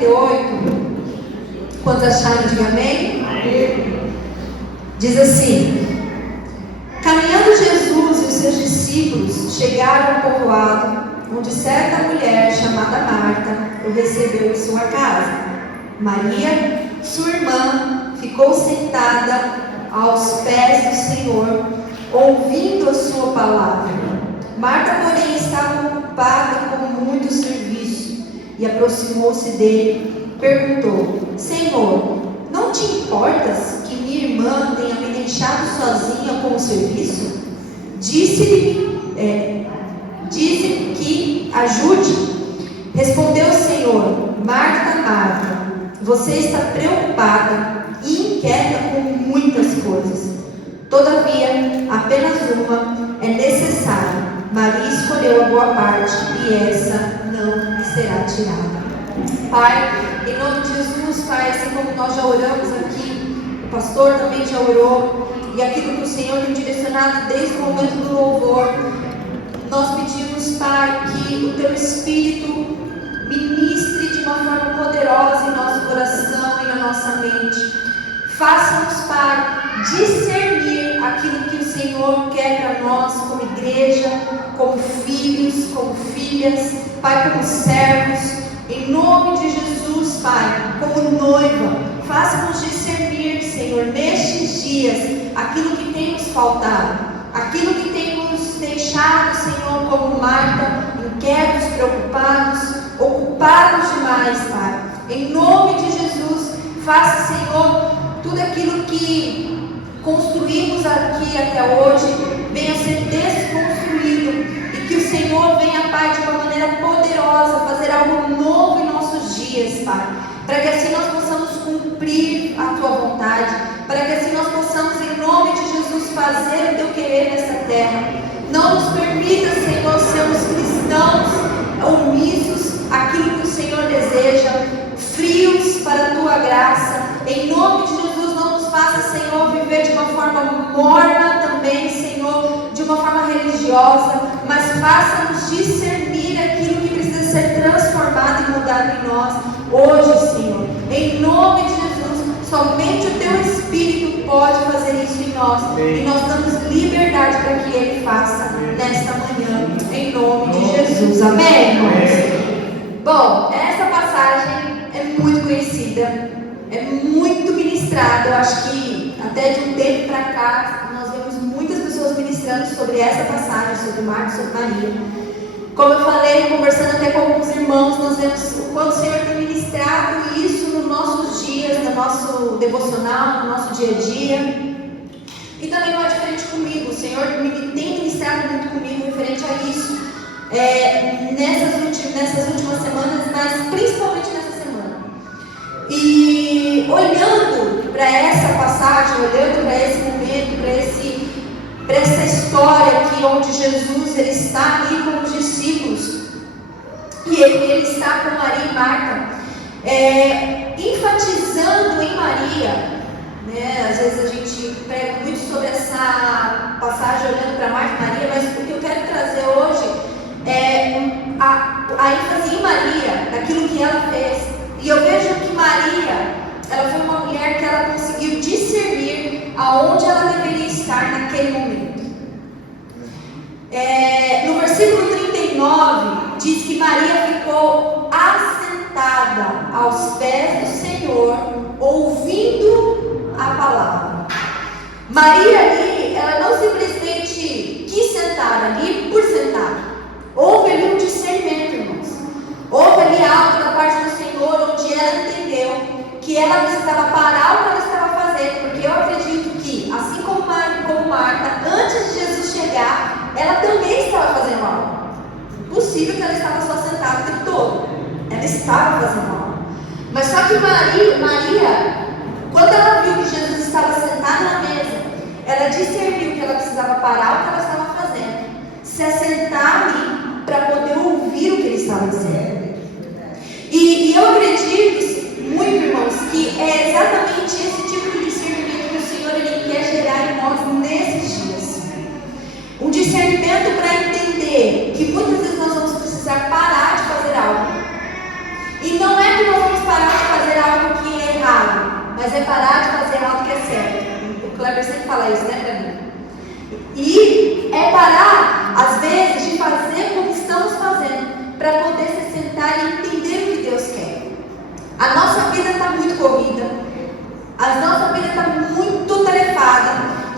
38. Quantos acharam? Diga amém? Diz assim: caminhando Jesus e os seus discípulos chegaram ao povoado, onde certa mulher chamada Marta o recebeu em sua casa. Maria, sua irmã, ficou sentada aos pés do Senhor, ouvindo a sua palavra. Marta, porém, estava ocupada com muito serviço e aproximou-se dele, perguntou: Senhor, não te importas que minha irmã tenha me deixado sozinha com o serviço? Disse-lhe que ajude. Respondeu o Senhor: Marta, Marta, você está preocupada e inquieta com muitas coisas. Todavia, apenas uma é necessária. Maria escolheu a boa parte e essa não lhe será tirada. Pai, em nome de Jesus, Pai, assim como nós já oramos aqui, o pastor também já orou, e aquilo que o Senhor tem direcionado desde o momento do louvor, nós pedimos, Pai, que o Teu Espírito ministre de uma forma poderosa em nosso coração e na nossa mente. Faça-nos, Pai, discernir aquilo que o Senhor quer para nós como igreja, como filhos, como filhas, Pai, como servos. Em nome de Jesus, Pai, como noiva, faça-nos discernir, Senhor, nestes dias, aquilo que tem nos faltado, aquilo que tem nos deixado, Senhor, como Marta, inquietos, preocupados, ocupados demais, Pai. Em nome de Jesus, faça, Senhor, tudo aquilo que construímos aqui até hoje venha a ser desconstruído e que o Senhor venha, Pai, de uma maneira poderosa fazer algo novo em nossos dias, Pai, para que assim nós possamos cumprir a Tua vontade, para que assim nós possamos, em nome de Jesus, fazer o Teu querer nessa terra. Não nos permita, Senhor, sermos cristãos omissos àquilo que o Senhor deseja, frios para a Tua graça. Em nome de Jesus, não nos faça, Senhor, viver de uma forma morna também, Senhor, de uma forma religiosa, mas faça-nos discernir aquilo que precisa ser transformado e mudado em nós hoje, Senhor. Em nome de Jesus, somente o Teu Espírito pode fazer isso em nós. E nós damos liberdade para que Ele faça nesta manhã, em nome de Jesus. Amém, irmãos? Bom, essa passagem é muito conhecida, é muito ministrada. Eu acho que até de um tempo para cá nós vemos muitas pessoas ministrando sobre essa passagem, sobre Marta e sobre Maria. Como eu falei, conversando até com alguns irmãos, nós vemos o quanto o Senhor tem ministrado isso nos nossos dias, no nosso devocional, no nosso dia a dia. E também não é diferente comigo. O Senhor tem ministrado muito comigo referente a isso, nessas últimas semanas, mas principalmente nessa semana. E olhando para essa passagem, olhando para esse momento, para essa história aqui, onde Jesus ele está ali com os discípulos, e ele está com Maria e Marta, enfatizando em Maria, né? Às vezes a gente prega muito sobre essa passagem olhando para Marta e Maria, mas o que eu quero trazer hoje é a ênfase em Maria, naquilo que ela fez. E eu vejo que Maria, ela foi uma mulher que ela conseguiu discernir aonde ela deveria estar naquele momento. No versículo 39, diz que Maria ficou assentada aos pés do Senhor, ouvindo a palavra. Maria ali, ela não simplesmente quis sentar ali por sentar. Houve ali um discernimento, irmãos. Houve ali algo da parte do Senhor, onde ela entendeu que ela precisava parar o que ela estava fazendo, porque eu acredito que, assim como Marta, antes de Jesus chegar, ela também estava fazendo algo. Possível que ela estava só sentada o tempo todo. Ela estava fazendo algo. Mas só que Maria, quando ela viu que Jesus estava sentado na mesa, ela discerniu que ela precisava parar o que ela estava fazendo, se assentar ali para poder ouvir o que ele estava dizendo. E eu acredito muito, irmãos, que é exatamente esse tipo de discernimento que o Senhor ele quer gerar em nós nesses dias. Um discernimento para entender que muitas vezes nós vamos precisar parar de fazer algo. E não é que nós vamos parar parar de fazer algo que é certo. O Kleber sempre fala isso, né, pra mim? E é parar, às vezes, de fazer como estamos fazendo, para poder se sentar e entender o que Deus quer. A nossa vida está muito corrida, a nossa vida está muito tarefada,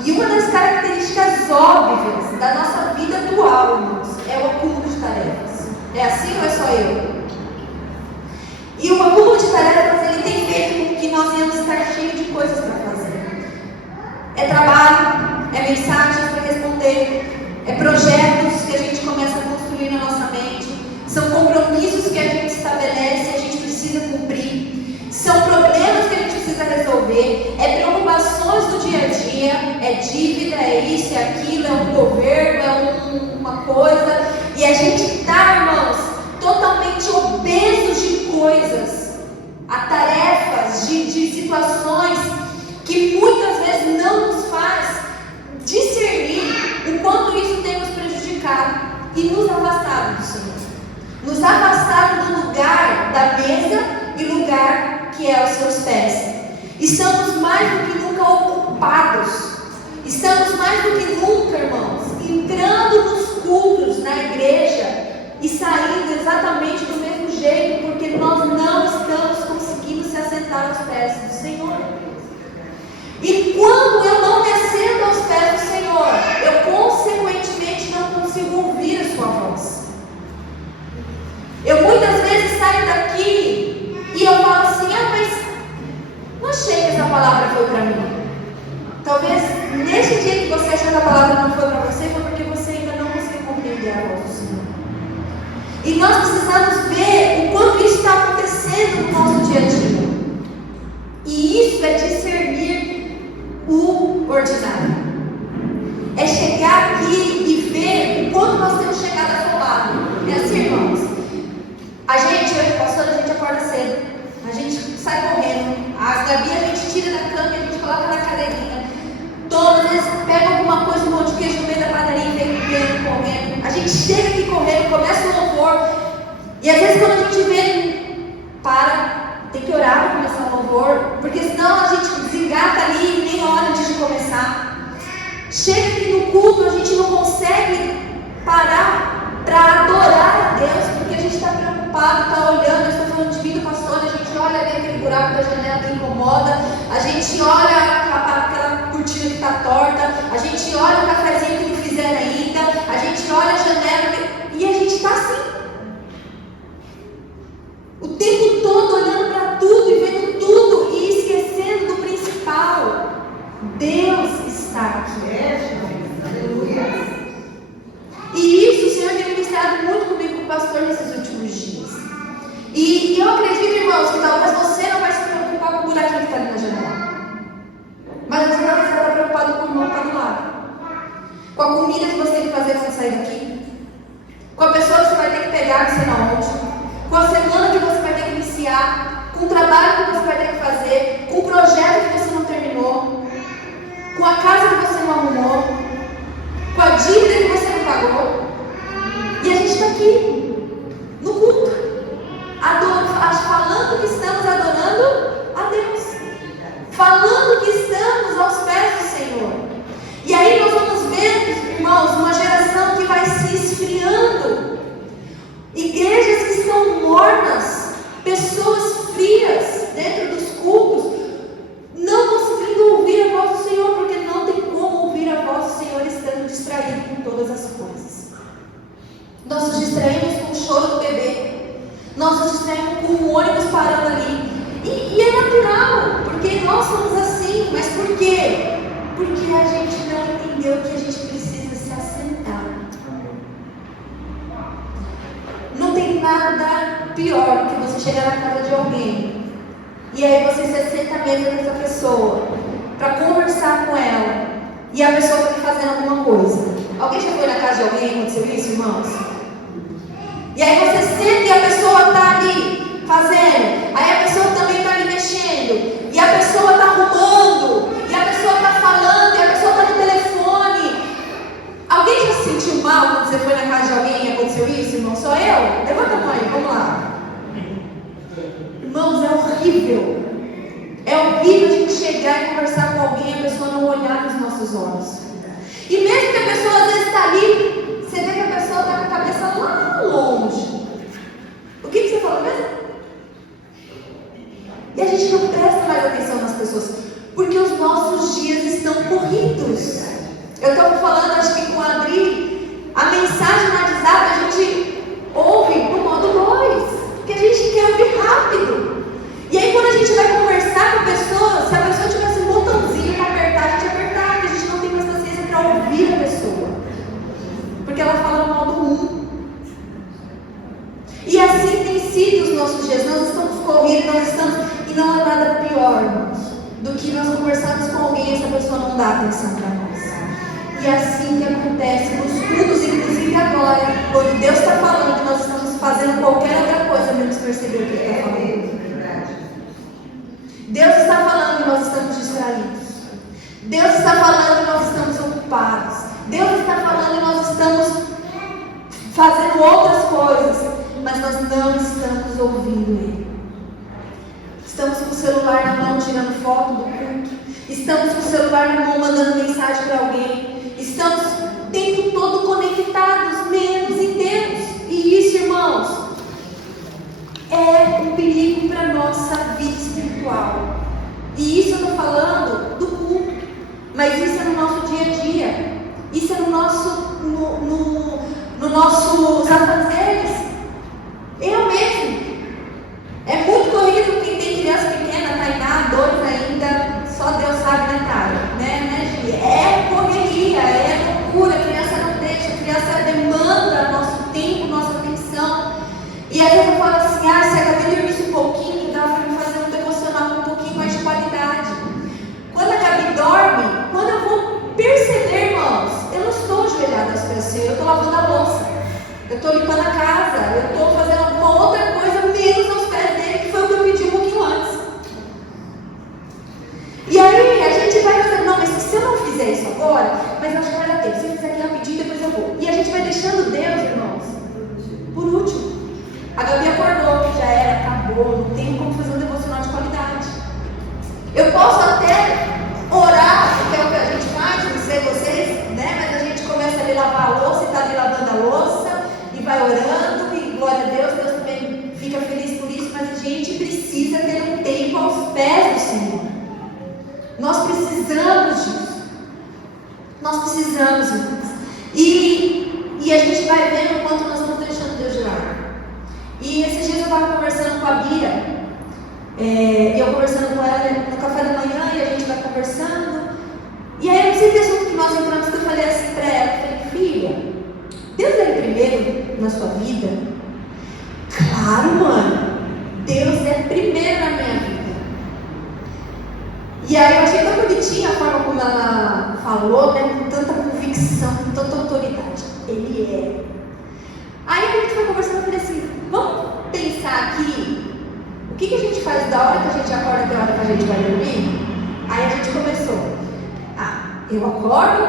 e uma das características óbvias da nossa vida atual, irmãos, é o acúmulo de tarefas. É assim ou é só eu? E o acúmulo de tarefas, ele tem feito com que nós venhamos estar cheios de coisas para fazer. É trabalho, é mensagens para responder, é projetos que a gente começa a construir na nossa mente, são compromissos que a gente estabelece e a gente precisa cumprir, são problemas que a gente precisa resolver, é preocupações do dia a dia, é dívida, é isso, é aquilo, é um governo, é uma coisa, e a gente está, irmãos, totalmente obesos de coisas, a tarefas, de situações que muitas vezes não nos faz discernir o quanto isso tem nos prejudicado e nos afastado do Senhor, nos afastado do lugar da mesa e lugar que é aos seus pés. Estamos mais do que nunca ocupados, estamos mais do que nunca, irmãos, entrando nos cultos na igreja e saindo exatamente do mesmo jeito, porque nós não estamos conseguindo se assentar aos pés do Senhor. E quando eu não me assento aos pés do Senhor, eu consequentemente não consigo ouvir a sua voz. Eu muitas vezes saio daqui e eu falo assim, mas não achei que essa palavra foi para mim. Talvez nesse dia que você achou que a palavra não foi para você, foi porque você ainda não conseguiu compreender a voz do Senhor. E nós precisamos ver o quanto isso está acontecendo no nosso dia a dia. E isso é discernir o ordinário. É chegar aqui e ver o quanto nós temos chegado afobado. É assim, irmãos. A gente, eu e o pastor, a gente acorda cedo. A gente sai correndo. A Gabi a gente tira da cama e a gente coloca na cadeirinha. Todas vezes pega alguma coisa, um monte de queijo no meio da padaria e vem correndo. A gente chega aqui correndo, começa o louvor. E às vezes quando a gente vê, tem que orar para começar o louvor, porque senão a gente desengata ali e nem hora antes de começar. Chega aqui no culto, a gente não consegue parar para adorar a Deus, porque a gente está preocupado, está olhando. Eu estou falando de vida, pastor, a gente olha ali aquele buraco da janela que incomoda, a gente olha aquela cortina que está torta, a gente olha o cafezinho que não fizeram ainda, a gente olha a janela e a gente está assim. O tempo todo olhando para tudo e vendo tudo e esquecendo do principal. Deus está aqui. Aleluia. E isso o Senhor tem ministrado muito comigo com o pastor nesses últimos dias. E eu acredito, irmãos, que talvez você não vai se preocupar com o buraquinho que está ali na janela. Mas você talvez vai estar preocupado com o irmão que está do lado. Com a comida que você tem que fazer para sair daqui. Com a pessoa que você vai ter que pegar, não sei na onde. Com a semana que você vai ter que iniciar, com o trabalho que você vai ter que fazer, com o projeto que você não terminou, com a casa que você não arrumou, com a dívida que você não pagou. E a gente está aqui, no culto, falando que estamos adorando a Deus, falando que estamos aos pés do Senhor. E aí nós vamos ver, irmãos, uma geração que vai se esfriando. Igrejas que estão mornas, pessoas frias dentro dos cultos, não conseguindo ouvir a voz do Senhor, porque não tem como ouvir a voz do Senhor estando distraído com todas as coisas. Nós nos distraímos com o choro do bebê, nós nos distraímos com o ônibus parando ali, e é natural, porque nós somos assim. Mas por quê? Porque a gente não entendeu que a gente precisa se assentar. Não tem nada pior do que você chegar na casa de alguém e aí você se senta à mesa com essa pessoa para conversar com ela e a pessoa está fazendo alguma coisa. Alguém já foi na casa de alguém e aconteceu isso, irmãos? E aí você senta e a pessoa está ali fazendo, aí a pessoa também está ali mexendo, e a pessoa está arrumando, e a pessoa está falando, e a pessoa está no telefone. Alguém já se sentiu mal quando você foi na casa de alguém e aconteceu isso, irmão? Só eu? Levanta a mão aí, vamos lá. Irmãos, é horrível. É horrível a gente chegar e conversar com alguém, a pessoa não olhar nos nossos olhos. E mesmo que a pessoa às vezes está ali, você vê que a pessoa está com a cabeça lá longe. O que você falou mesmo? E a gente não presta mais atenção nas pessoas, porque os nossos dias estão corridos. Eu estava falando, acho que com a Adri, a mensagem no WhatsApp a gente ouve no modo voz, porque a gente quer ouvir rápido. E aí quando a gente vai conversar com a pessoa, se a pessoa tivesse um botãozinho para apertar, a gente apertar, porque a gente não tem mais paciência para ouvir a pessoa, porque ela fala no modo 1. E assim tem sido os nossos dias. Nós estamos correndo, e não há nada pior, irmãos, do que nós conversarmos com alguém e essa pessoa não dá atenção para nós. E é assim que acontece nos cultos, inclusive agora, quando Deus está falando que nós estamos fazendo qualquer outra coisa, menos perceber o que Ele está falando. Deus está falando e nós estamos distraídos. Deus está falando e nós estamos ocupados. Deus está falando e nós estamos fazendo outras coisas, mas nós não estamos ouvindo Ele. Estamos com o celular na mão tirando foto do culto. Estamos com o celular na mão mandando mensagem para alguém. Estamos o tempo todo conectados, menos em Deus. E isso, irmãos, é um perigo para a nossa vida espiritual. E isso eu estou falando do culto, mas isso é no nosso dia a dia. Isso é no nossos afazeres. Eu mesmo. É muito corrido. Quem tem criança pequena, Tainá, 2 ainda, só Deus sabe, né, cara? Né, Gi? É correria, é loucura. A criança não deixa, a criança demanda nosso tempo, nossa atenção. E aí eu falo assim, se a Gabi dormisse um pouquinho, dá para me fazer um devocional com um pouquinho mais de qualidade. Quando a Gabi dorme, quando eu vou perceber, irmãos, eu não estou ajoelhada aos pés do Senhor, eu estou lavando a louça, eu estou limpando a casa, eu estou fazendo alguma outra coisa menos aos pés dele, que foi o que eu pedi um pouquinho antes. E aí a gente vai fazendo, não, mas se eu não fizer isso agora, mas acho que vai dar tempo, se eu fizer aqui rapidinho, depois eu vou. E a gente vai deixando Deus, irmãos, por último. A Gabi acordou, que já era, acabou, não tem como fazer um devocional de qualidade. Eu posso até orar, que é o que a gente faz, não sei vocês, né? Mas a gente começa ali a lavar a louça, e está ali lavando a louça, e vai orando, e glória a Deus, Deus também fica feliz por isso, mas a gente precisa ter um tempo aos pés do Senhor. Nós precisamos disso. Nós precisamos, irmãos. E a gente vai vendo o quanto nós estamos deixando Deus de lado. E esses dias eu estava conversando com a Bia, e eu conversando com ela no café da manhã, e a gente vai conversando. E aí eu não sei que assunto que nós entramos, que eu falei assim para ela, eu falei, filha, Deus é primeiro na sua vida? Claro, mano, Deus é primeiro na minha vida. E aí eu achei tão bonitinha a forma como ela falou, né, com tanta convicção, com tanta autoridade. Ele é. Aí a gente foi conversando e falei assim, vamos pensar aqui, o que a gente faz da hora que a gente acorda até a hora que a gente vai dormir? Aí a gente começou, eu acordo,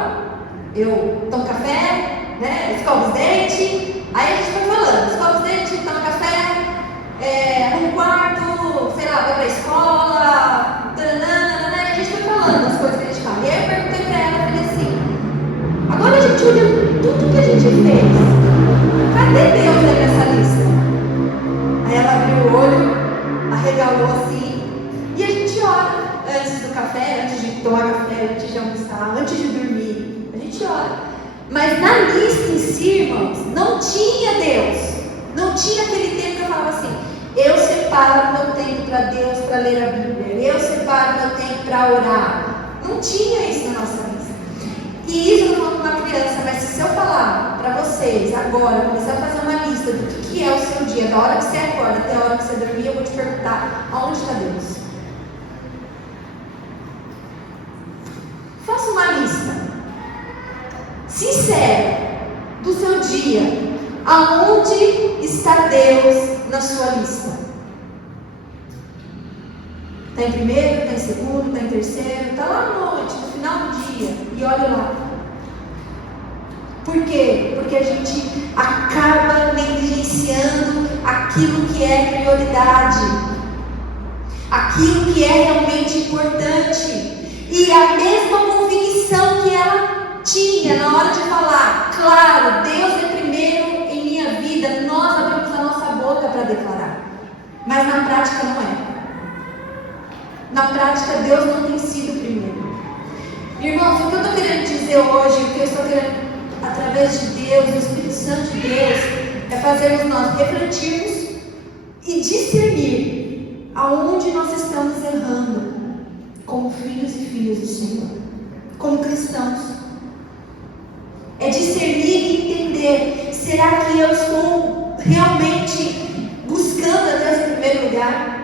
eu tomo café, né, escovo os dentes, aí a gente foi falando, escovo os dentes, tomo café, arrumo o quarto, sei lá, vai pra escola, taranana, e a gente foi falando as coisas que a gente fala. E aí eu perguntei pra ela, falei assim, agora a gente olha tudo que a gente fez. Cadê Deus aí nessa lista? Aí ela abriu o olho, arregalou assim, e a gente ora antes do café, antes de tomar café, antes de almoçar, antes de dormir, a gente ora. Mas na lista em si, irmãos, não tinha Deus, não tinha aquele tempo que eu falava assim, eu separo meu tempo para Deus, para ler a Bíblia, eu separo meu tempo para orar. Não tinha isso na nossa lista. E isso eu não falo para uma criança, mas se eu falar para vocês agora, começar a fazer uma lista do que é o seu dia, da hora que você acorda até a hora que você dormir, eu vou te perguntar, aonde está Deus? Faça uma lista sincera do seu dia, aonde está Deus na sua lista? Está em primeiro, está em segundo, está em terceiro, está lá à noite, no final do dia, e olha lá. Por quê? Porque a gente acaba negligenciando aquilo que é prioridade. aquilo que é realmente importante. E a mesma convicção que ela tinha na hora de falar, claro, Deus é primeiro em minha vida, nós abrimos a nossa boca para declarar. Mas na prática não é. Na prática Deus não tem sido primeiro. Irmãos, o que eu estou querendo dizer hoje, o que eu estou querendo, através de Deus, do Espírito Santo de Deus, é fazermos nós refletirmos e discernir aonde nós estamos errando como filhos e filhas do Senhor, como cristãos. É discernir e entender, será que eu estou realmente buscando a Deus em primeiro lugar?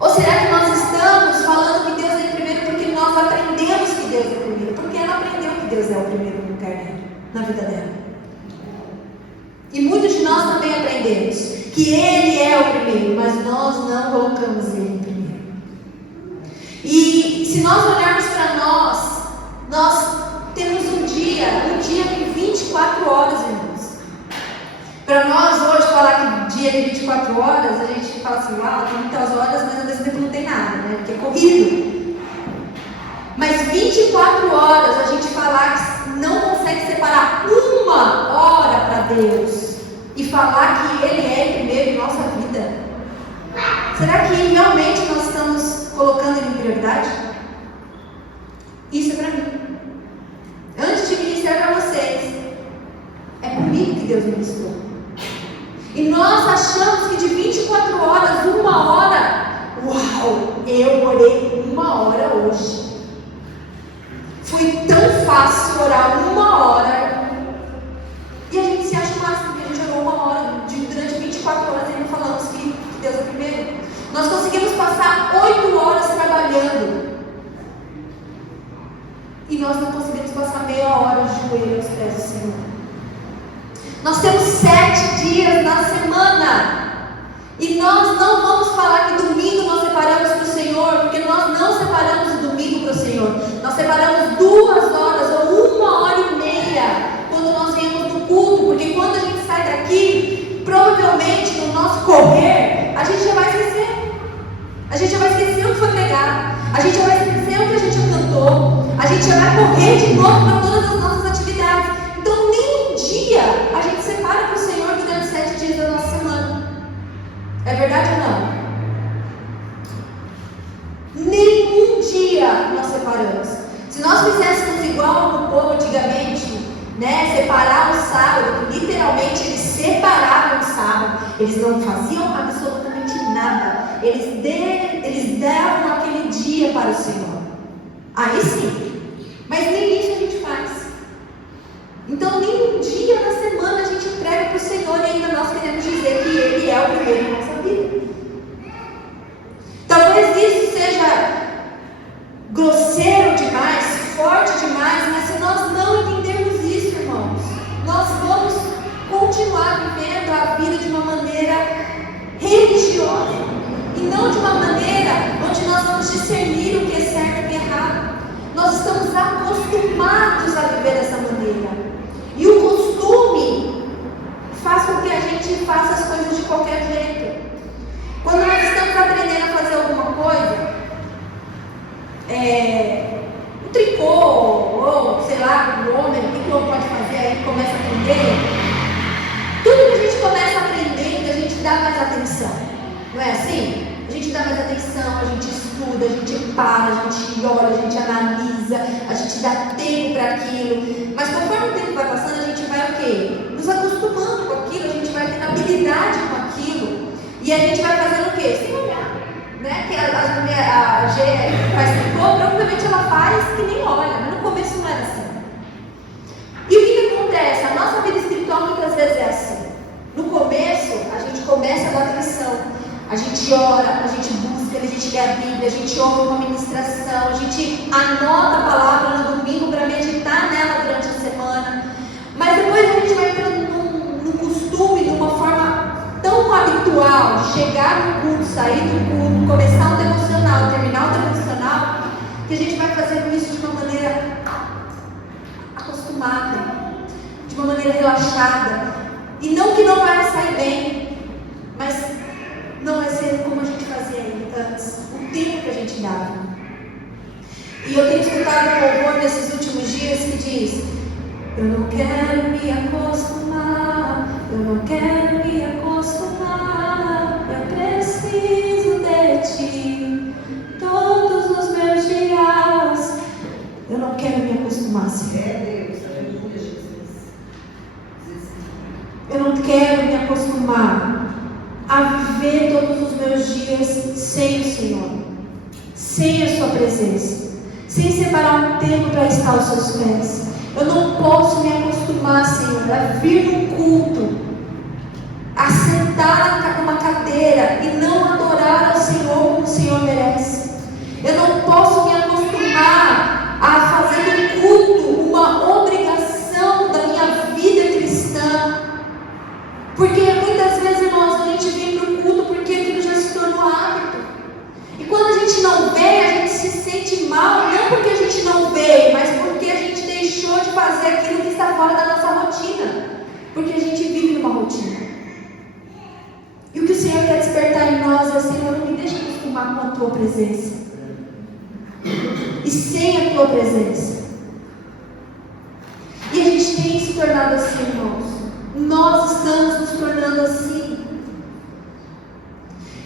Ou será que nós estamos falando que Deus é em primeiro porque nós aprendemos que Deus é primeiro? Porque ela aprendeu que Deus é o primeiro lugar dela, na vida dela. E muitos de nós também aprendemos que Ele é o primeiro, mas nós não colocamos Ele em primeiro. E se nós olharmos para nós temos um dia tem 24 horas, irmãos. Para nós hoje falar que dia tem 24 horas, a gente fala assim, uau, tem muitas horas, mas ao mesmo tempo não tem nada, né? Porque é corrido. Mas 24 horas a gente falar que não consegue separar uma hora para Deus e falar que Ele é primeiro em nossa vida. Será que realmente nós estamos colocando Ele em prioridade? Isso é para mim. Antes de ministrar para vocês, é comigo que Deus ministrou. E nós achamos que de 24 horas, uma hora, uau, eu orei uma hora hoje. Foi tão fácil orar uma hora. E a gente se acha máximo, porque a gente orou uma hora, durante 24 horas ainda falamos que Deus é primeiro. Nós conseguimos passar 8 horas trabalhando. E nós não conseguimos passar meia hora de joelho aos pés do Senhor. Nós temos 7 dias na semana. E nós não vamos falar que domingo nós separamos para o Senhor, porque nós não separamos o domingo para o Senhor. Nós separamos 2 horas ou 1 hora e meia quando nós viemos no culto, porque quando a gente sai daqui, provavelmente no nosso correr, a gente já vai esquecer. A gente já vai esquecer o que foi pregado. A gente já vai esquecer o que a gente cantou. A gente já vai correr de novo para todas as nossas atividades. Então, nem um dia a gente separa para o Senhor durante 7 dias da nossa semana. É verdade ou não? Nenhum dia nós separamos. Se nós fizéssemos igual no povo antigamente, né, separar o sábado, literalmente eles separavam o sábado. Eles não faziam absolutamente nada. Eles davam aquele dia para o Senhor. Aí sim. Mas nem isso a gente faz. Então, nem um dia na semana a gente entrega para o Senhor e ainda nós queremos dizer que Ele é o primeiro em nossa vida. Talvez isso seja grosseiro demais, forte demais, mas se nós não entendermos isso, irmãos, nós vamos continuar vivendo a vida de uma maneira religiosa e não de uma maneira onde nós vamos discernir o que é certo e o que é errado. Nós estamos acostumados a viver dessa maneira. E o costume faz com que a gente faça as coisas de qualquer jeito. Quando nós estamos aprendendo a fazer alguma coisa, um tricô, ou sei lá, um homem, o que o homem pode fazer, aí começa a aprender. Tudo que a gente começa aprendendo, a gente dá mais atenção. Não é assim? A gente dá mais atenção, a gente estuda, a gente para, a gente olha, a gente analisa, a gente dá tempo para aquilo. Mas conforme o tempo vai passando, a gente vai o quê? Nos acostumando com aquilo, a gente vai tendo habilidade com aquilo. E a gente vai fazendo o quê? Sem olhar. Né? Que a G faz tricô, provavelmente ela faz que nem olha, mas no começo não era assim. E o que acontece? A nossa vida espiritual muitas vezes é assim. No começo, a gente começa a dar atenção. A gente ora, a gente busca, a gente lê a Bíblia, a gente ouve uma ministração, a gente anota a palavra no domingo para meditar nela durante a semana. Mas depois a gente vai entrando num costume, de uma forma tão habitual de chegar no culto, sair do culto, começar um devocional, terminar o devocional, que a gente vai fazendo isso de uma maneira acostumada, de uma maneira relaxada. E não que não vai sair bem, mas não vai ser como a gente fazia importantes, o tempo que a gente dava. E eu tenho escutado um louvor nesses últimos dias que diz: eu não quero me acostumar, eu não quero me acostumar, eu preciso de ti todos os meus dias. Eu não quero me acostumar, Senhor. Eu não quero me acostumar a viver todos os meus dias sem o Senhor, sem a sua presença, sem separar um tempo para estar aos seus pés. Eu não posso me acostumar, Senhor, a vir no culto, a sentar numa cadeira e não adorar ao Senhor como o Senhor merece. Eu não posso me acostumar a fazer do culto uma obrigação da minha vida cristã. Porque muitas vezes, irmãos, a gente vem para o culto porque aquilo já se tornou hábito. E quando a gente não vem, a gente se sente mal, não porque a gente não veio, mas porque a gente deixou de fazer aquilo que está fora da nossa rotina. Porque a gente vive numa rotina. E o que o Senhor quer despertar em nós é: Senhor, não me deixe acostumar com a Tua presença. E sem a Tua presença. E a gente tem se tornado assim, irmãos. Nós estamos nos tornando assim.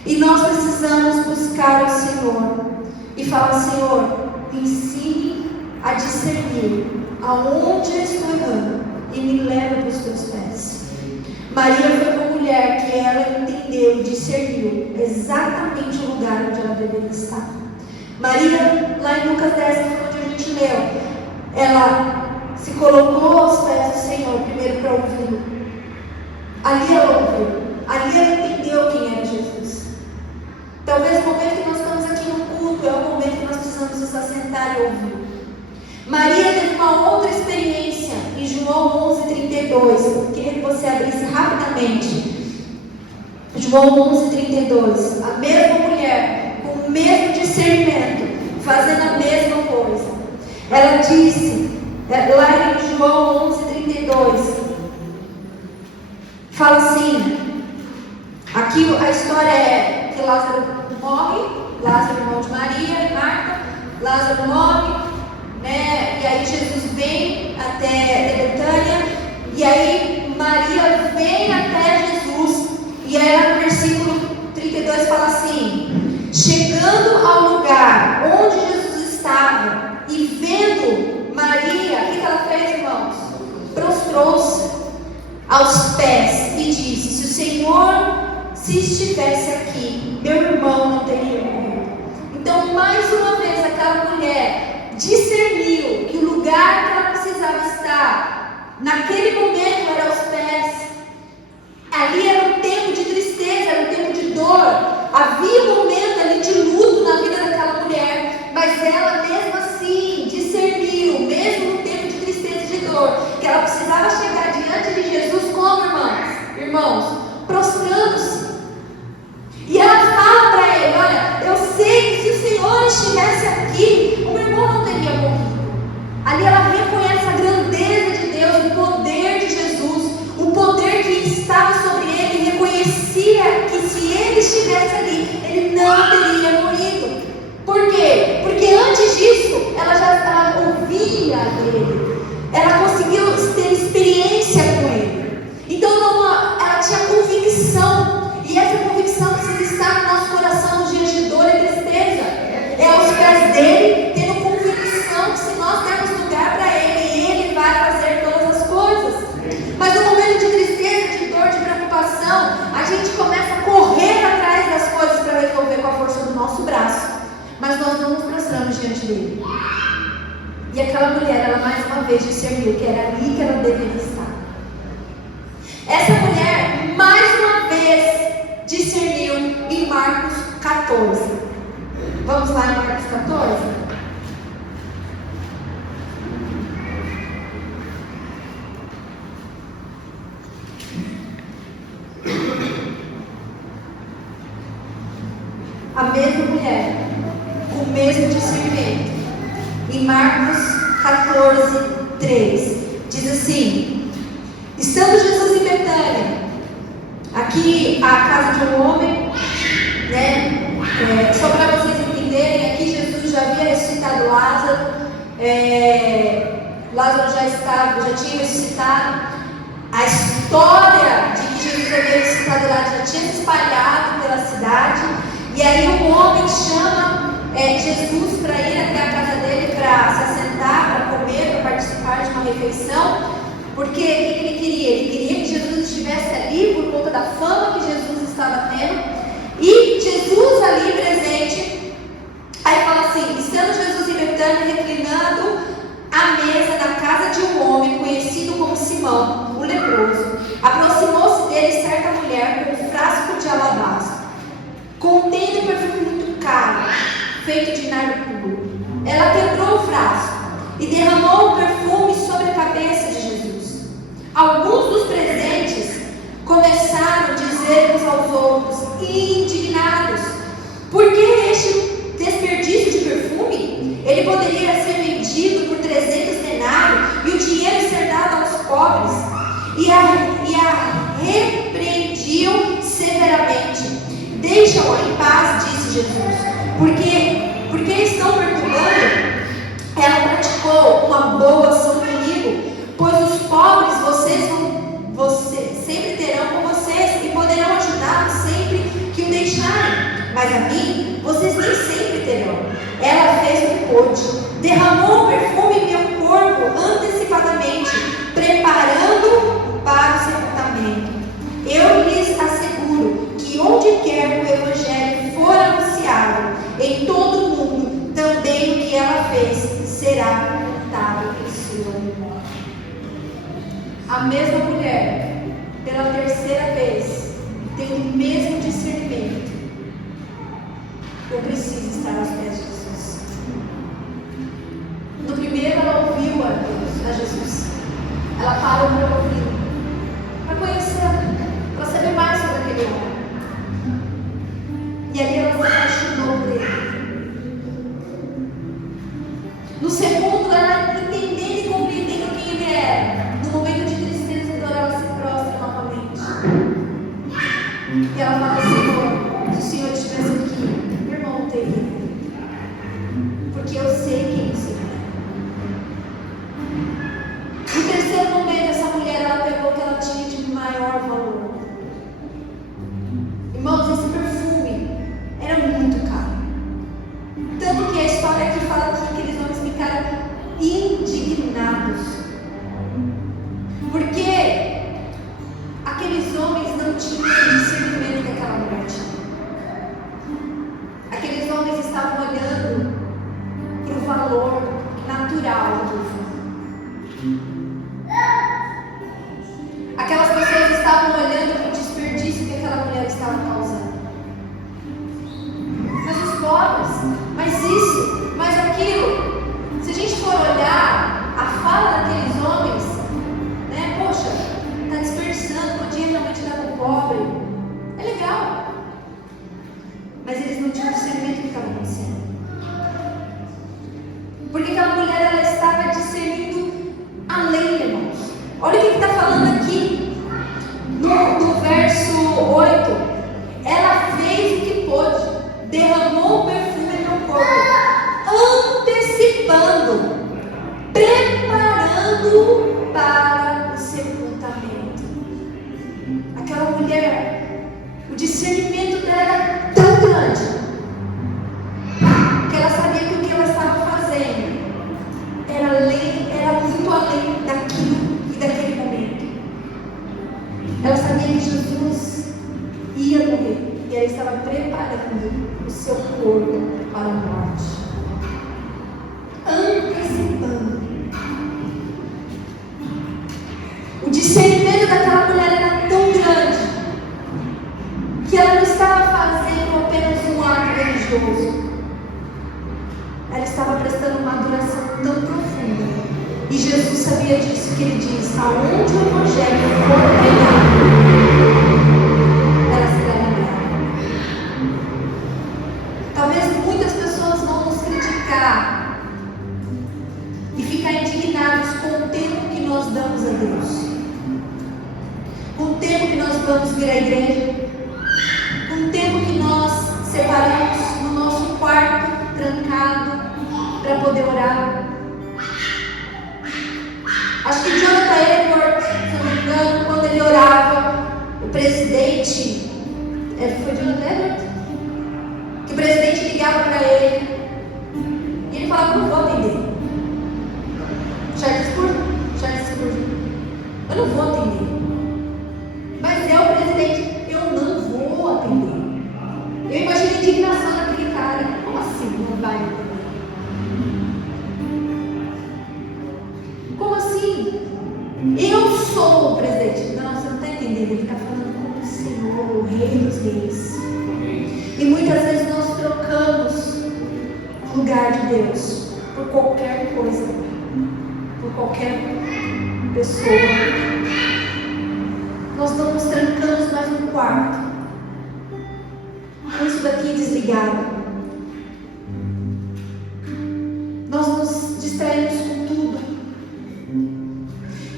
E nós precisamos buscar o Senhor e falar: Senhor, me ensine a discernir aonde eu estou errando e me leva para os teus pés. Maria foi uma mulher que ela entendeu e discerniu exatamente o lugar onde ela deveria estar. Maria, lá em Lucas 10, onde a gente leu, ela se colocou aos pés do Senhor, primeiro para ouvi-lo. Ali ela ouviu, ali ela entendeu quem era Jesus. Talvez o momento que nós estamos aqui no culto é o momento que nós precisamos nos assentar e ouvir. Maria teve uma outra experiência em João 11:32. Queria que você abrisse rapidamente. João 11:32. A mesma mulher, com o mesmo discernimento, fazendo a mesma coisa. Ela disse, lá em João 11:32, fala assim, aqui a história é que Lázaro morre, Lázaro, irmão de Maria e Marta, Lázaro morre, né? E aí Jesus vem até Betânia, e aí Maria vem até Jesus, e aí no versículo 32 fala assim: chegando ao lugar onde Jesus estava e vendo Maria, o que ela fez, irmãos? Prostrou-se aos pés e disse: se o Senhor se estivesse aqui, meu irmão não teria morrido. Então, mais uma vez, aquela mulher discerniu que o lugar que ela precisava estar, naquele momento, era aos pés. Ali era um tempo de tristeza, era um tempo de dor. Havia um momento ali de luto na vida daquela mulher, mas ela mesmo assim discerniu, mesmo no tempo de tristeza e de dor, que ela precisava chegar diante de Jesus como, irmãos, prostrando-se. E ela fala para ele: olha, eu sei que se o Senhor estivesse aqui, o meu irmão não teria morrido. Ali ela reconhece a grandeza de Deus, o poder de Jesus, o poder que estava sobre ele, e reconhecia que se ele estivesse ali, ele não teria morrido. Por quê? Porque antes disso, ela ouvia dele, ela conseguiu ter experiência com ele. Então ela tinha convicção. E essa convicção precisa estar no nosso coração nos dias de dor e tristeza. É aos pés dele, tendo convicção que se nós dermos lugar para ele, ele vai fazer todas as coisas. Mas no momento de tristeza, de dor, de preocupação, a gente começa a correr atrás das coisas para resolver com a força do nosso braço. Mas nós não nos prostramos diante dele. E aquela mulher, ela mais uma vez discerniu que era ali que ela deveria estar. Essa mulher, mais uma vez, discerniu em Marcos 14. Vamos lá em Marcos 14? A mesma mulher, com o mesmo discernimento, em Marcos 14, 3, diz assim: estando Jesus em Betânia, aqui a casa de um homem, né, Só para vocês entenderem, aqui Jesus já havia ressuscitado Lázaro. Lázaro já tinha ressuscitado. A história de que Jesus havia ressuscitado Lázaro já tinha se espalhado pela cidade. E aí um homem chama Jesus para ir até a casa dele para se assentar, para comer, para participar de uma refeição. Porque o que ele queria? Ele queria que Jesus estivesse ali por conta da fama que Jesus estava tendo. E Jesus ali presente, aí fala assim: estando Jesus em Betânia, reclinando à mesa na casa de um homem conhecido como Simão, o leproso, aproximou-se dele certa mulher com um frasco de alabastro, contendo perfume muito caro, feito de nardo puro. Ela quebrou o frasco e derramou o perfume sobre a cabeça de Jesus. Alguns dos presentes começaram a dizer uns aos outros, indignados: por que este desperdício de perfume? Ele poderia ser vendido por 300 denários e o dinheiro ser dado aos pobres. E a repreendiam severamente. Deixa-o em paz, disse Jesus, porque estão perturbando. Ela praticou uma boa ação comigo, pois os pobres vocês sempre terão com vocês e poderão ajudá-los sempre que o deixarem, mas a mim vocês nem sempre terão. Ela fez o que pôde, derramou o perfume em meu corpo antecipadamente, preparando para o sepultamento. Eu lhes asseguro que onde quer que o Evangelho for anunciado em todo o mundo, também o que ela fez será contado em sua memória. A mesma mulher, pela terceira vez, tem o mesmo discernimento. Eu preciso estar aos pés de Jesus. No primeiro, ela ouviu a Jesus. Ela parou para ouvir, para conhecer, para saber mais sobre aquele homem. E ali ela se apaixonou por ele. No segundo, ela entendendo e compreendendo quem ele era. No momento de tristeza, então ela se prostra novamente. E ela fala: Senhor, se o Senhor estivesse aqui, meu irmão não teria. Porque eu sei quem você é. No terceiro momento, essa mulher, ela pegou o que ela tinha de maior valor. Irmãos, esse perfume era muito caro. Tanto que a história aqui fala que aqueles homens ficaram indignados. Porque aqueles homens não tinham o discernimento que aquela mulher tinha. Aqueles homens estavam olhando para o valor natural do perfume. Aquelas pessoas estavam olhando para o desperdício que aquela mulher estava causando. Mas os pobres, mas aquilo, se a gente for olhar a fala daqueles homens, né? Poxa, está desperdiçando, podia realmente dar para o pobre. É legal. Mas eles não tinham discernimento do que estava acontecendo. Porque aquela mulher, ela estava discernindo além, irmãos. Olha o que está falando aqui no verso 8. Ela fez o que pôde, derramou o perfume no meu corpo, antecipando, preparando para o sepultamento. Aquela mulher, o discernimento dela era tão grande que ela sabia que o que ela estava fazendo era muito além daquilo e daquele momento. Ela sabia que Jesus ia morrer e ela estava preparando o seu corpo para a morte, antecipando. O discernimento daquela mulher era tão grande que ela não estava fazendo apenas um ato religioso. Ela estava prestando uma adoração tão profunda. E Jesus sabia disso, que ele diz: aonde o Evangelho for pregado, ela será ligada. Talvez muitas pessoas vão nos criticar e ficar indignados com o tempo que nós damos a Deus, com o tempo que nós vamos vir à igreja, com o tempo que nós separamos poder orar. Acho que Jonathan Edwards, se não me engano, quando ele orava, o presidente, foi Jonathan Edwards? Que o presidente ligava para ele e ele falava: não vou atender. Charles Spurgeon, eu não vou atender. Mas é o presidente, eu não vou atender. Eu imagino a indignação daquele cara. Como assim não vai atender? Como assim? Eu sou o presidente. Não, você não está entendendo. Ele está falando como o Senhor, o Rei dos Reis. E muitas vezes nós trocamos o lugar de Deus por qualquer coisa, por qualquer pessoa. Nós não nos trancamos mais no quarto com isso daqui desligado. Nós nos distraímos com tudo.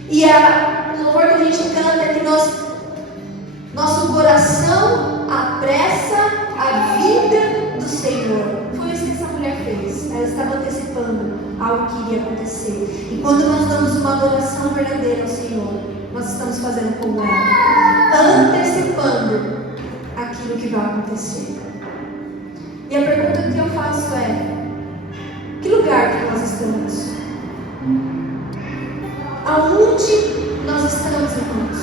E o louvor que a gente canta é que nosso coração apressa a vida do Senhor. Foi isso que essa mulher fez. Ela estava antecipando algo que iria acontecer. E quando nós damos uma adoração verdadeira ao Senhor, nós estamos fazendo como ela, antecipando aquilo que vai acontecer. E a pergunta que eu faço é: que lugar que nós estamos? Aonde nós estamos, irmãos?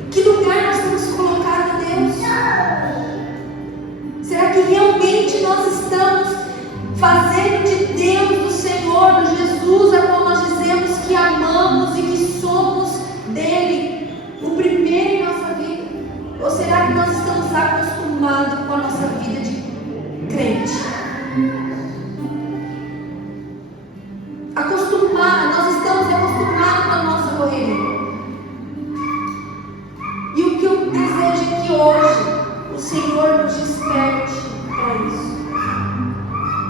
Em que lugar nós temos colocado Deus? Será que realmente nós estamos fazendo de Deus, do Senhor, do Jesus, a qual nós dizemos que amamos e que somos dele, o primeiro em nossa vida? Ou será que nós estamos acostumados com a nossa vida de crente? Nós estamos acostumados com a nossa correria. E o que eu desejo é que hoje o Senhor nos desperte para isso.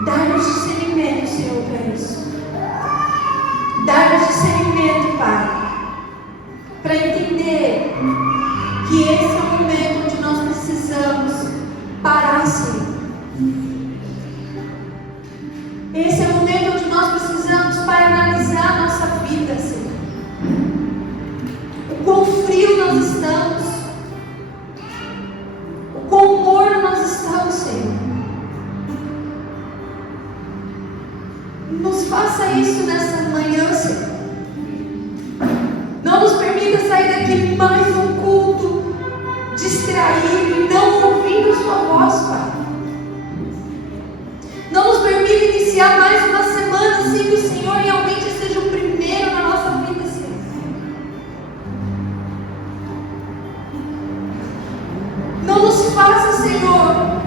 Dá-nos discernimento, Senhor, para isso. Dá-nos discernimento, Pai, para entender que esse é o momento onde nós precisamos parar, Senhor. Esse é o momento onde nós precisamos para analisar a nossa vida, Senhor. O quão frio nós estamos, o quão morno nós estamos, Senhor. Nos faça isso nessa manhã, Senhor. Não nos permita sair daqui mais um culto distraído e não ouvindo Sua voz, Pai. Não nos permita iniciar mais uma semana sem que o Senhor realmente seja o primeiro na nossa vida, Senhor. Não nos faça, Senhor,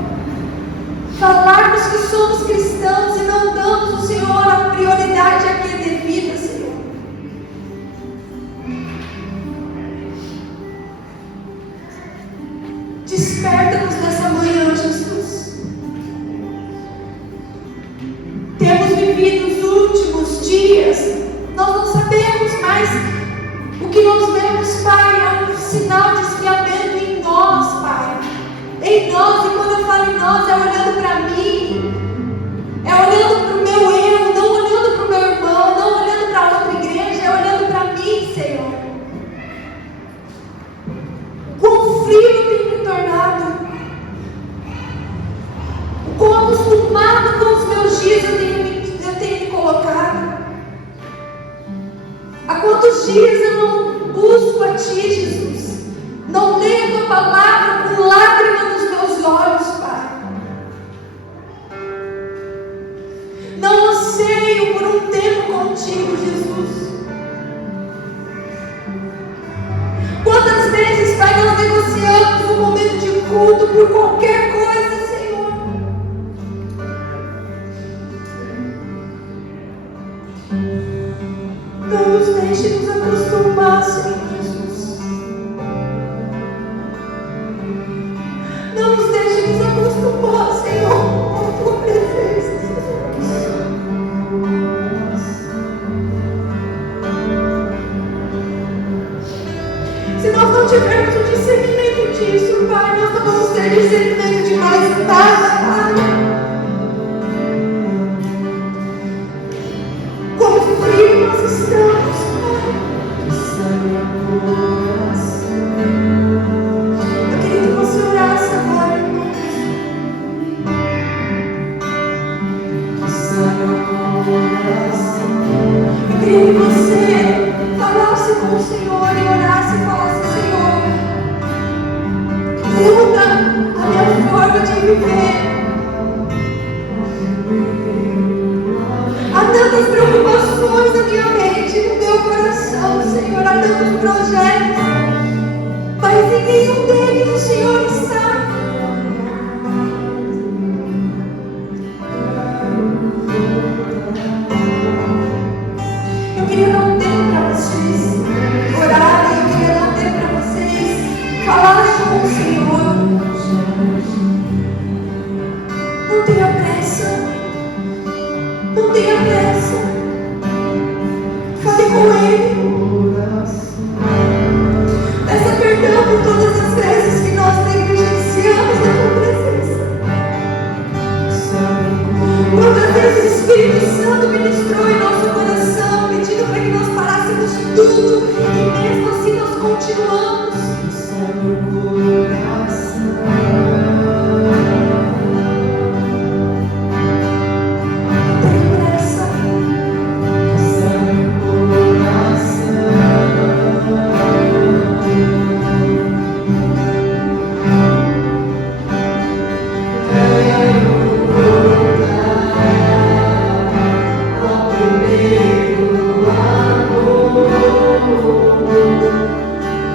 falarmos que somos cristãos e não damos ao Senhor a prioridade a que é devida, Senhor. Desperta-nos nessa manhã, Jesus. Temos vivido os últimos dias, nós não sabemos mais o que nós vemos, Pai, é um sinal de esfriamento em nós, Pai. Em nós, e quando eu falo em nós, é olhando para mim, é olhando para o meu erro, não olhando para o meu irmão, não olhando para outra igreja, é olhando para mim, Senhor. Quão frio eu tenho me tornado, quão acostumado com os meus dias eu tenho me colocado. Há quantos dias eu não busco a Ti, Jesus? Não leio a Tua palavra com lágrima nos meus olhos, Pai. Não anseio por um tempo contigo, Jesus. Quantas vezes, Pai, nós negociamos um momento de culto por qualquer coisa, Senhor. Não nos deixe nos acostumar, Senhor Jesus. Não nos deixe nos acostumar, Senhor, com a Tua presença, Senhor. Se nós não tivermos o discernimento disso, Pai, nós não vamos ter discernimento de mais nada, Pai. Senhor e orasse e falasse: Senhor, muda a minha forma de viver. Há tantas preocupações na minha mente, no meu coração, Senhor. Há tantos projetos, mas em nenhum deles o Senhor está. Eu queria dar um tempo para vocês orarem, eu queria dar um tempo para vocês falarem com o Senhor. Não tenha pressa. Não tenha pressa. Fale com Ele. Peça perdão por todas as vezes que nós negligenciamos a tua presença. Quantas vezes o Espírito Santo ministrou em nosso coração, pedindo para que nós parássemos tudo, e mesmo assim nós continuamos.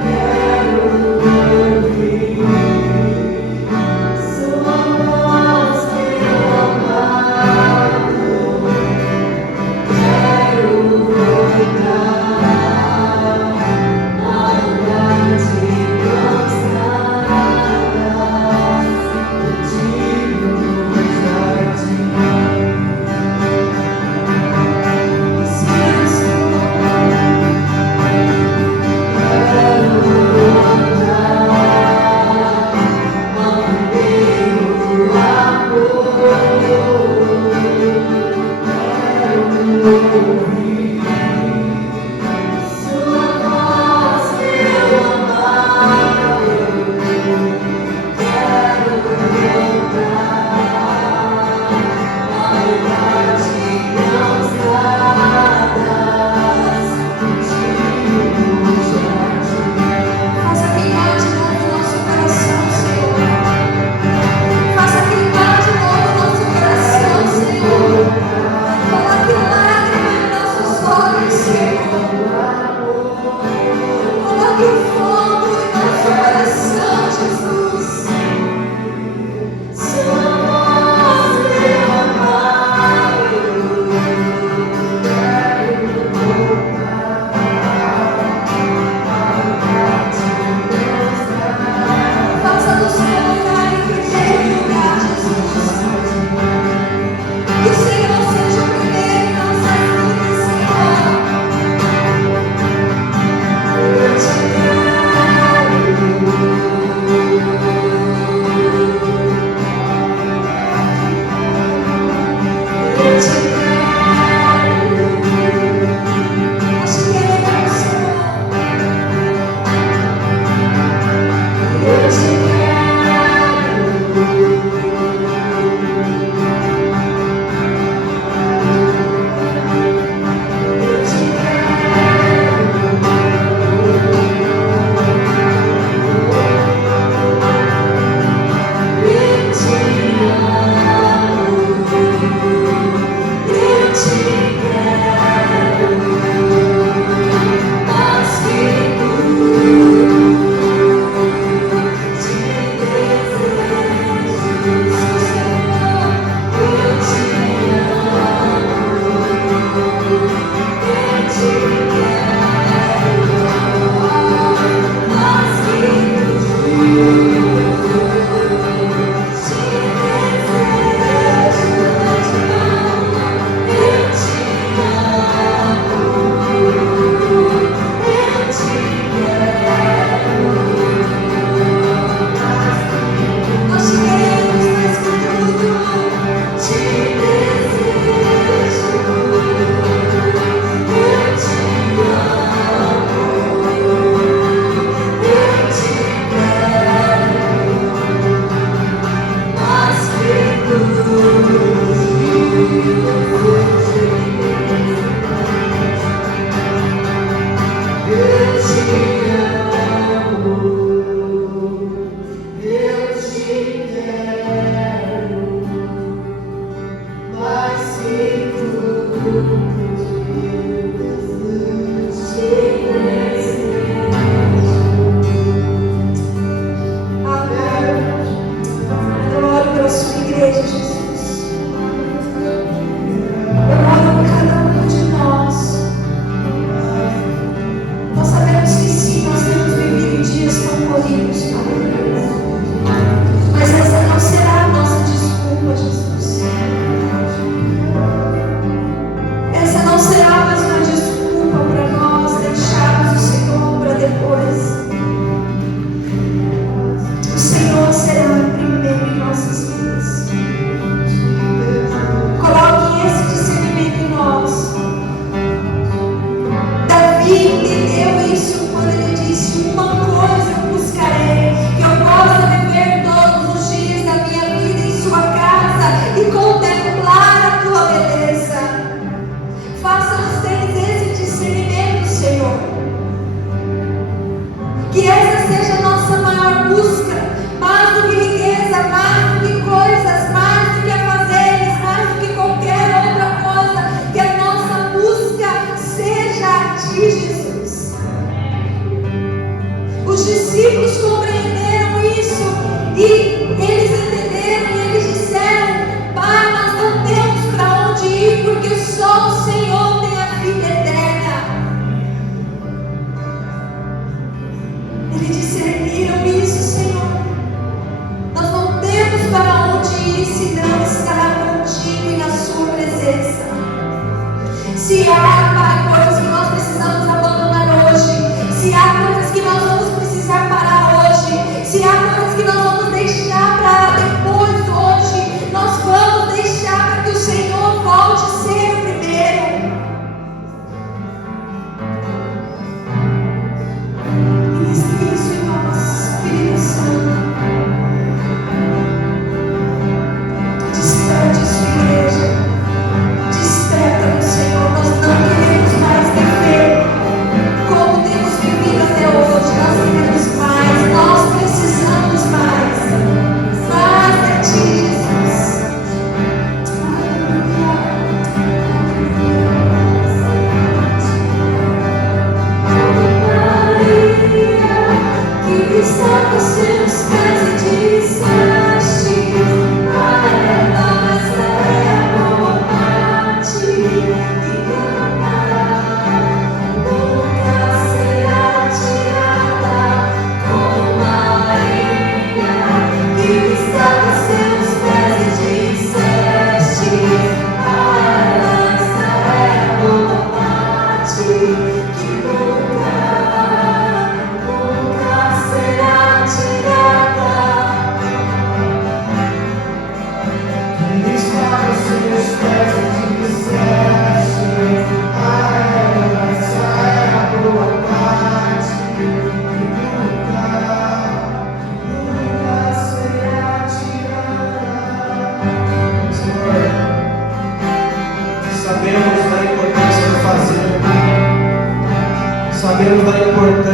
Yeah.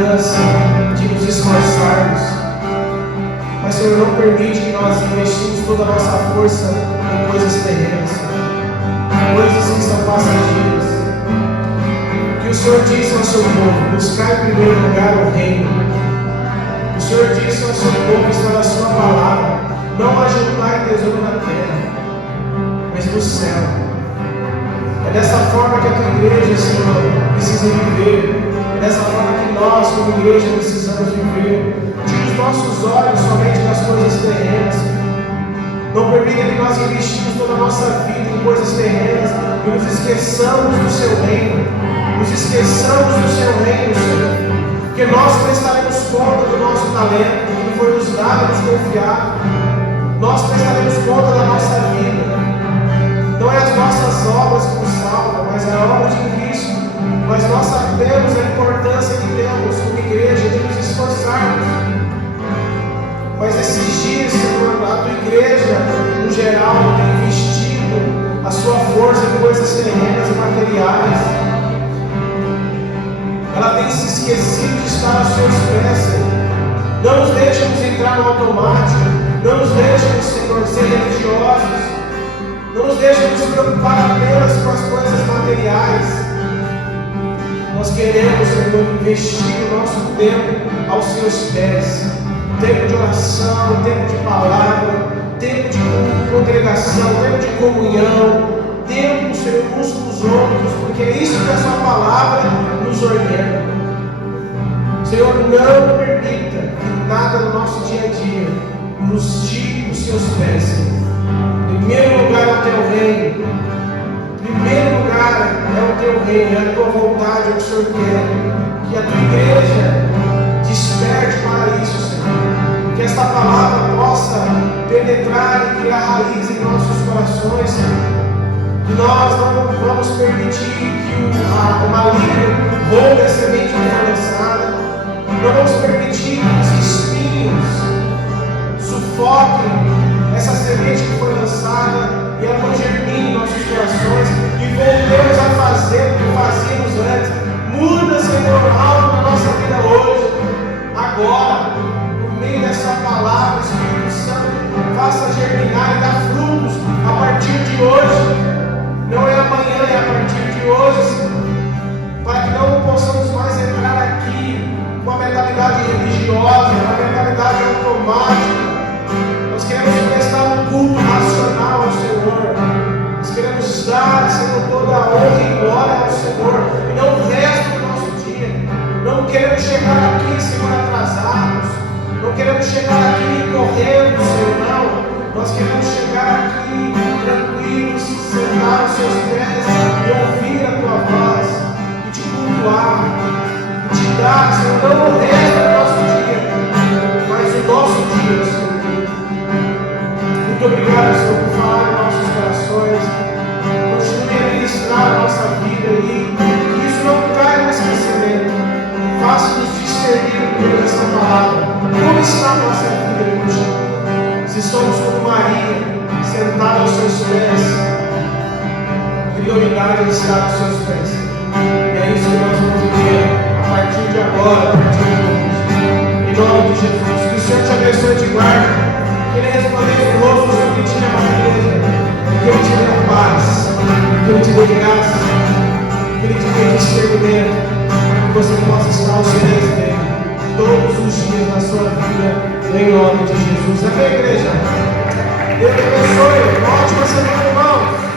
perseverança, de nos esforçarmos. Mas, Senhor, não permite que nós investimos toda a nossa força em coisas terrenas, coisas que são passageiras. Que o Senhor disse ao seu povo: buscar em primeiro lugar o reino. O Senhor disse ao seu povo, está na sua palavra: não ajuntai tesouro na terra, mas no céu. É dessa forma que a tua igreja, Senhor, precisa viver. É dessa forma que nós, como igreja, precisamos viver. Tira os nossos olhos somente das coisas terrenas. Não permita que nós investimos toda a nossa vida em coisas terrenas e nos esqueçamos do seu reino. Nos esqueçamos do seu reino, Senhor. Porque nós prestaremos conta do nosso talento, que foi nos dado e nos confiado. Nós prestaremos conta da nossa vida. Não é as nossas obras que nos salvam, mas a obra de Cristo. Mas nós sabemos a importância que temos como igreja de nos esforçarmos. Mas esses dias, Senhor, a tua igreja, no geral, tem investido a sua força em coisas terrenas e materiais. Ela tem se esquecido de estar aos seus pés, Senhor. Não nos deixemos entrar no automático. Não nos deixemos, Senhor, ser religiosos. Não nos deixemos nos preocupar apenas com as coisas materiais. Nós queremos, Senhor, investir o nosso tempo aos seus pés. Tempo de oração, tempo de palavra, tempo de congregação, tempo de comunhão, tempo, Senhor, uns com os outros, porque é isso que a sua palavra nos ordena. Senhor, não permita que nada no nosso dia a dia nos tire os seus pés, Senhor. Em primeiro lugar é o teu reino. Em primeiro lugar é o teu reino, é a tua vontade, é o que o Senhor quer. Que a tua igreja desperte para isso, Senhor. Que esta palavra possa penetrar e criar raiz em nossos corações, Senhor. Que nós não vamos permitir que o maligno roube a semente que foi lançada. Não vamos permitir que os espinhos sufoquem essa semente que foi lançada e ela não germine em nossos corações e voltemos a fazer o que fazíamos antes. Muda, Senhor, algo na nossa vida hoje, agora, por meio dessa palavra, Espírito Santo, faça germinar e dar frutos a partir de hoje. Não é amanhã, é a partir de hoje, Senhor, para que não possamos mais entrar aqui com a mentalidade religiosa, com a mentalidade automática. Nós queremos prestar um culto racional ao Senhor. Nós queremos dar, Senhor, toda a honra e glória ao Senhor, e não o resto do nosso dia. Não queremos chegar aqui, Senhor, atrasados. Não queremos chegar aqui correndo, Senhor, não. Nós queremos chegar aqui tranquilos, sentar aos seus pés e ouvir a tua voz, e te cultuar, e te dar, Senhor, não o resto do nosso dia, mas o nosso dia, Senhor. Muito obrigado, Senhor, por falar em nossos corações. Continue a ministrar a nossa vida e que isso não caia no esquecimento. Faça-nos discernir por essa palavra. Como está a nossa vida contigo? Se somos como Maria, sentada aos seus pés, prioridade é estar aos seus pés. E é isso que nós vamos viver a partir de agora, a partir de hoje. Em nome de Jesus. Que o Senhor te abençoe e te guarde. Que Ele resplandeça o rosto sobre ti na igreja. Que Ele te dê paz. Que Ele te dê graça. Que Ele te dê discernimento. Que você possa estar aos pés dele todos os dias da sua vida. Em nome de Jesus. Amém, igreja? Deus te abençoe. Ótima semana, irmãos.